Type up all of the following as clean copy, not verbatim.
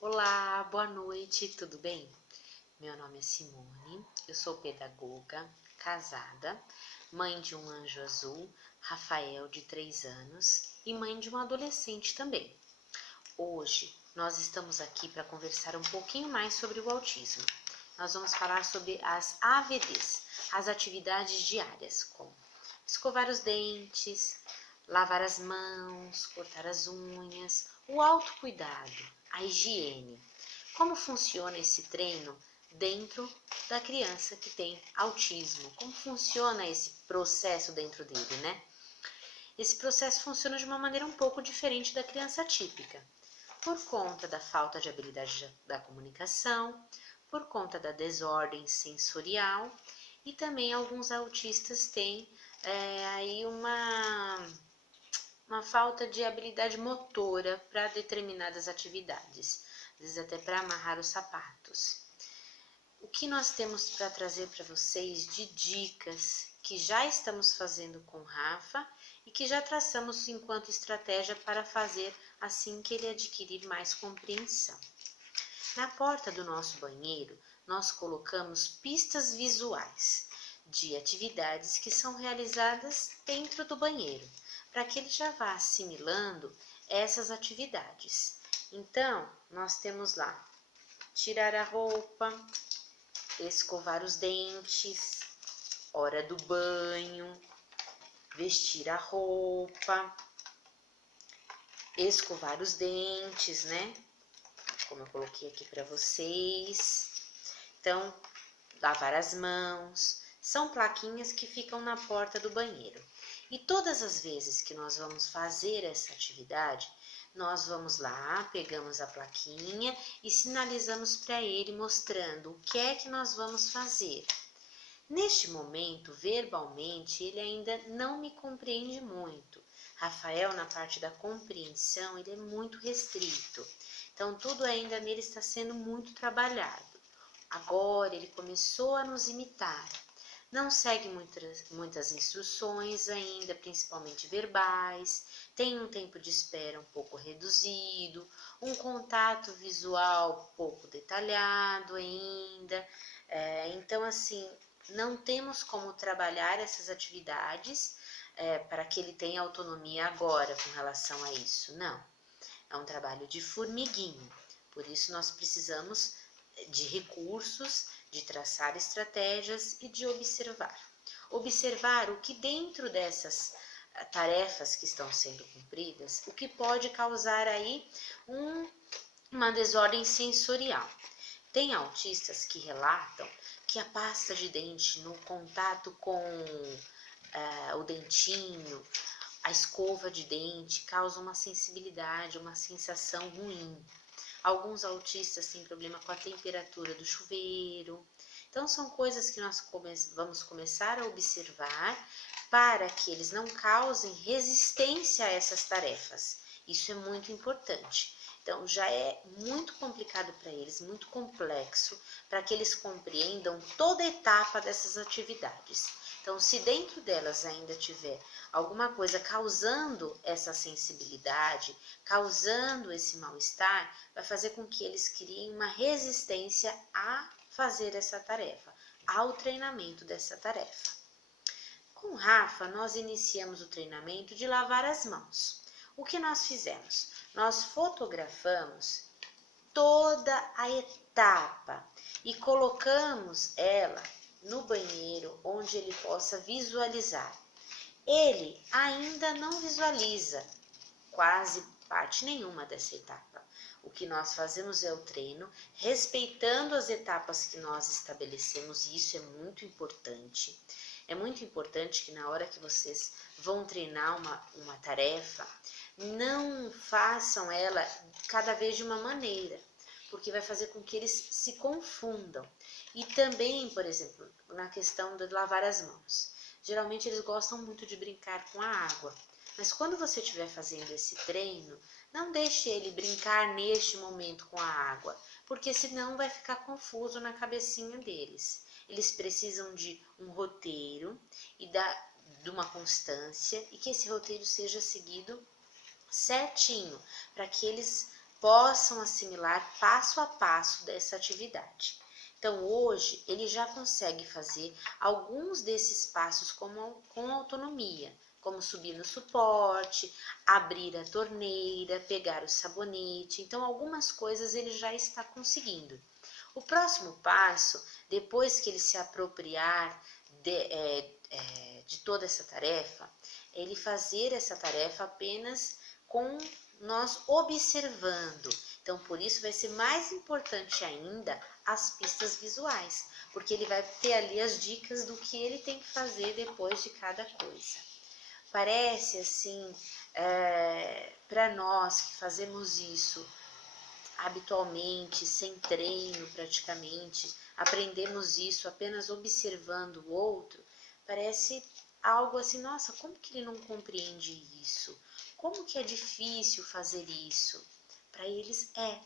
Olá, boa noite, tudo bem? Meu nome é Simone, eu sou pedagoga, casada, mãe de um anjo azul, Rafael, de 3 anos, e mãe de um adolescente também. Hoje nós estamos aqui para conversar um pouquinho mais sobre o autismo. Nós vamos falar sobre as AVDs, as atividades diárias, como escovar os dentes, lavar as mãos, cortar as unhas, o autocuidado, a higiene. Como funciona esse treino dentro da criança que tem autismo? Como funciona esse processo dentro dele, né? Esse processo funciona de uma maneira um pouco diferente da criança típica, por conta da falta de habilidade da comunicação, por conta da desordem sensorial e também alguns autistas têm aí uma falta de habilidade motora para determinadas atividades, às vezes até para amarrar os sapatos. O que nós temos para trazer para vocês de dicas que já estamos fazendo com o Rafa e que já traçamos enquanto estratégia para fazer assim que ele adquirir mais compreensão. Na porta do nosso banheiro, nós colocamos pistas visuais de atividades que são realizadas dentro do banheiro, para que ele já vá assimilando essas atividades. Então, nós temos lá tirar a roupa, escovar os dentes, hora do banho, vestir a roupa, escovar os dentes, né? Como eu coloquei aqui para vocês. Então, lavar as mãos. São plaquinhas que ficam na porta do banheiro. E todas as vezes que nós vamos fazer essa atividade, nós vamos lá, pegamos a plaquinha e sinalizamos para ele mostrando o que é que nós vamos fazer. Neste momento, verbalmente, ele ainda não me compreende muito. Rafael, na parte da compreensão, ele é muito restrito. Então, tudo ainda nele está sendo muito trabalhado. Agora, ele começou a nos imitar. Não segue muitas instruções ainda, principalmente verbais. Tem um tempo de espera um pouco reduzido, um contato visual pouco detalhado ainda. Então, assim, não temos como trabalhar essas atividades para que ele tenha autonomia agora com relação a isso. Não, é um trabalho de formiguinha. Por isso nós precisamos de recursos, de traçar estratégias e de observar. Observar o que dentro dessas tarefas que estão sendo cumpridas, o que pode causar aí uma desordem sensorial. Tem autistas que relatam que a pasta de dente no contato com o dentinho, a escova de dente, causa uma sensibilidade, uma sensação ruim. Alguns autistas têm problema com a temperatura do chuveiro. Então, são coisas que nós vamos começar a observar para que eles não causem resistência a essas tarefas. Isso é muito importante. Então, já é muito complicado para eles, muito complexo, para que eles compreendam toda a etapa dessas atividades. Então, se dentro delas ainda tiver alguma coisa causando essa sensibilidade, causando esse mal-estar, vai fazer com que eles criem uma resistência a fazer essa tarefa, ao treinamento dessa tarefa. Com o Rafa, nós iniciamos o treinamento de lavar as mãos. O que nós fizemos? Nós fotografamos toda a etapa e colocamos ela no banheiro onde ele possa visualizar. Ele ainda não visualiza quase parte nenhuma dessa etapa. O que nós fazemos é o treino, respeitando as etapas que nós estabelecemos, e isso é muito importante. É muito importante que na hora que vocês vão treinar uma tarefa, não façam ela cada vez de uma maneira, porque vai fazer com que eles se confundam. E também, por exemplo, na questão de lavar as mãos. Geralmente eles gostam muito de brincar com a água, mas quando você estiver fazendo esse treino, não deixe ele brincar neste momento com a água, porque senão vai ficar confuso na cabecinha deles. Eles precisam de um roteiro e de uma constância, e que esse roteiro seja seguido certinho, para que eles possam assimilar passo a passo dessa atividade. Então, hoje, ele já consegue fazer alguns desses passos com autonomia, como subir no suporte, abrir a torneira, pegar o sabonete. Então, algumas coisas ele já está conseguindo. O próximo passo, depois que ele se apropriar de toda essa tarefa, é ele fazer essa tarefa apenas com nós observando. Então, por isso vai ser mais importante ainda as pistas visuais, porque ele vai ter ali as dicas do que ele tem que fazer depois de cada coisa. Parece assim, para nós que fazemos isso habitualmente, sem treino praticamente, aprendemos isso apenas observando o outro, parece algo assim, nossa, como que ele não compreende isso? Como que é difícil fazer isso? Para eles é.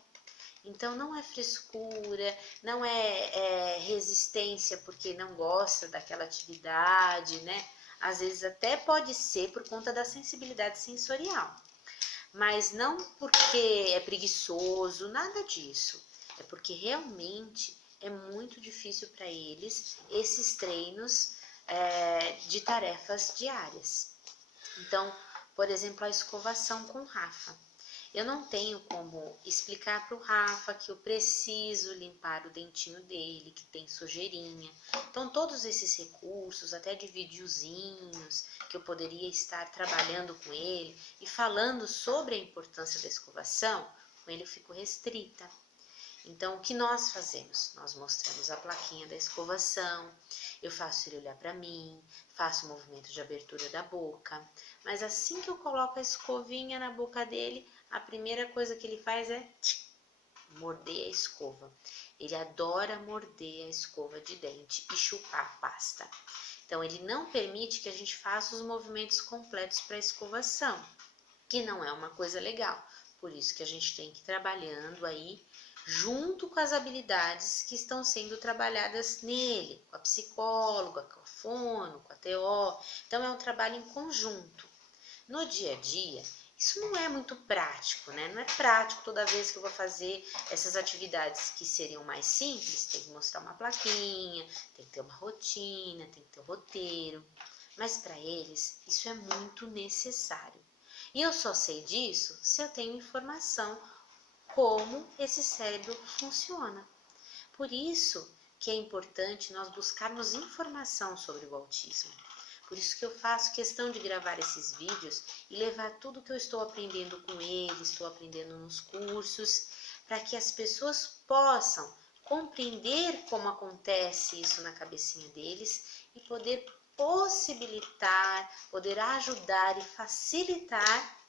Então não é frescura, não é resistência porque não gosta daquela atividade, né? Às vezes até pode ser por conta da sensibilidade sensorial, mas não porque é preguiçoso, nada disso. É porque realmente é muito difícil para eles esses treinos de tarefas diárias. Então, por exemplo, a escovação com o Rafa. Eu não tenho como explicar para o Rafa que eu preciso limpar o dentinho dele, que tem sujeirinha. Então, todos esses recursos, até de videozinhos, que eu poderia estar trabalhando com ele e falando sobre a importância da escovação, com ele eu fico restrita. Então, o que nós fazemos? Nós mostramos a plaquinha da escovação, eu faço ele olhar para mim, faço o movimento de abertura da boca, mas assim que eu coloco a escovinha na boca dele, a primeira coisa que ele faz é morder a escova. Ele adora morder a escova de dente e chupar a pasta. Então, ele não permite que a gente faça os movimentos completos para a escovação, que não é uma coisa legal. Por isso que a gente tem que ir trabalhando aí junto com as habilidades que estão sendo trabalhadas nele, com a psicóloga, com a fono, com a TO. Então, é um trabalho em conjunto. No dia a dia, isso não é muito prático, né? Não é prático toda vez que eu vou fazer essas atividades que seriam mais simples, tem que mostrar uma plaquinha, tem que ter uma rotina, tem que ter um roteiro. Mas para eles, isso é muito necessário. E eu só sei disso se eu tenho informação como esse cérebro funciona. Por isso que é importante nós buscarmos informação sobre o autismo. Por isso que eu faço questão de gravar esses vídeos e levar tudo que eu estou aprendendo com ele, estou aprendendo nos cursos, para que as pessoas possam compreender como acontece isso na cabecinha deles e poder possibilitar, poder ajudar e facilitar,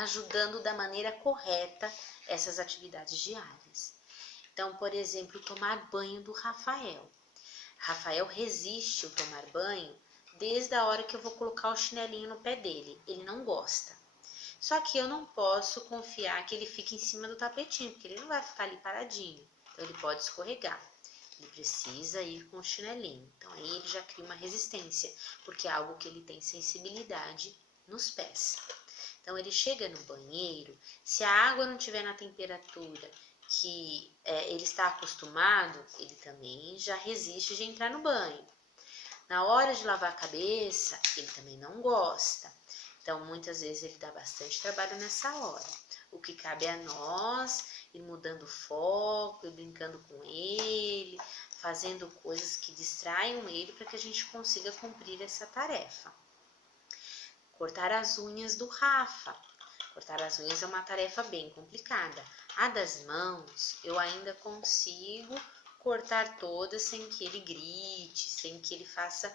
ajudando da maneira correta essas atividades diárias. Então, por exemplo, tomar banho do Rafael. Rafael resiste ao tomar banho desde a hora que eu vou colocar o chinelinho no pé dele. Ele não gosta. Só que eu não posso confiar que ele fique em cima do tapetinho, porque ele não vai ficar ali paradinho. Então, ele pode escorregar. Ele precisa ir com o chinelinho. Então, aí ele já cria uma resistência, porque é algo que ele tem sensibilidade nos pés. Então, ele chega no banheiro, se a água não estiver na temperatura que ele está acostumado, ele também já resiste de entrar no banho. Na hora de lavar a cabeça, ele também não gosta. Então, muitas vezes ele dá bastante trabalho nessa hora. O que cabe a nós, ir mudando o foco, ir brincando com ele, fazendo coisas que distraiam ele para que a gente consiga cumprir essa tarefa. Cortar as unhas do Rafa. Cortar as unhas é uma tarefa bem complicada. A das mãos, eu ainda consigo cortar todas sem que ele grite, sem que ele faça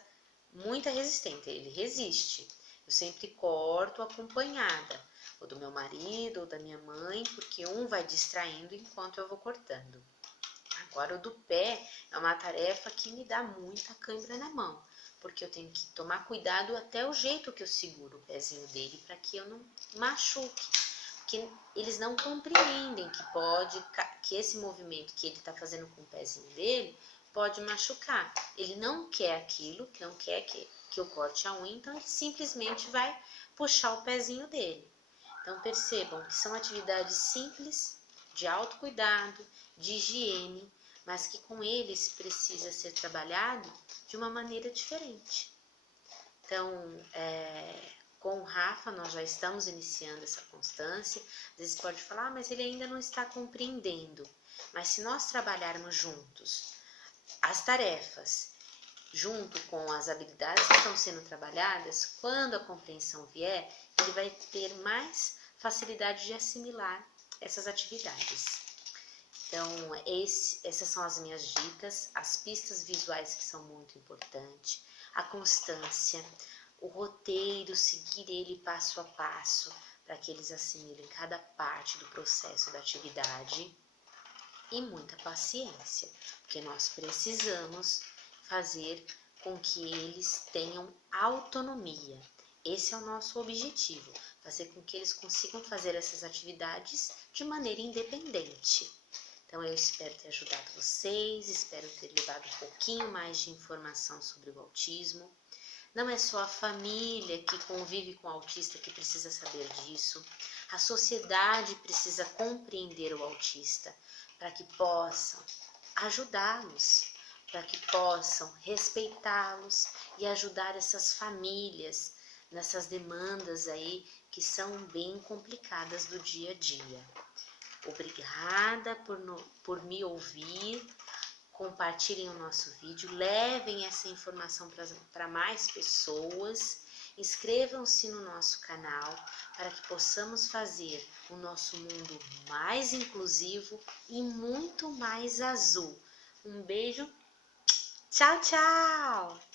muita resistência. Ele resiste. Eu sempre corto acompanhada, ou do meu marido, ou da minha mãe, porque um vai distraindo enquanto eu vou cortando. Agora, o do pé é uma tarefa que me dá muita cãibra na mão, porque eu tenho que tomar cuidado até o jeito que eu seguro o pezinho dele para que eu não machuque. Porque eles não compreendem que esse movimento que ele está fazendo com o pezinho dele pode machucar. Ele não quer aquilo, que não quer que eu corte a unha, então ele simplesmente vai puxar o pezinho dele. Então percebam que são atividades simples, de autocuidado, de higiene, mas que com eles precisa ser trabalhado de uma maneira diferente. Então, com o Rafa, nós já estamos iniciando essa constância. Às vezes pode falar, mas ele ainda não está compreendendo. Mas se nós trabalharmos juntos as tarefas, junto com as habilidades que estão sendo trabalhadas, quando a compreensão vier, ele vai ter mais facilidade de assimilar essas atividades. Então, essas são as minhas dicas, as pistas visuais que são muito importantes, a constância, o roteiro, seguir ele passo a passo, para que eles assimilem cada parte do processo da atividade, e muita paciência, porque nós precisamos fazer com que eles tenham autonomia. Esse é o nosso objetivo, fazer com que eles consigam fazer essas atividades de maneira independente. Então, eu espero ter ajudado vocês, espero ter levado um pouquinho mais de informação sobre o autismo. Não é só a família que convive com o autista que precisa saber disso. A sociedade precisa compreender o autista para que possam ajudá-los, para que possam respeitá-los e ajudar essas famílias nessas demandas aí que são bem complicadas do dia a dia. Obrigada por me ouvir. Compartilhem o nosso vídeo, levem essa informação para mais pessoas, inscrevam-se no nosso canal para que possamos fazer o nosso mundo mais inclusivo e muito mais azul. Um beijo, tchau, tchau!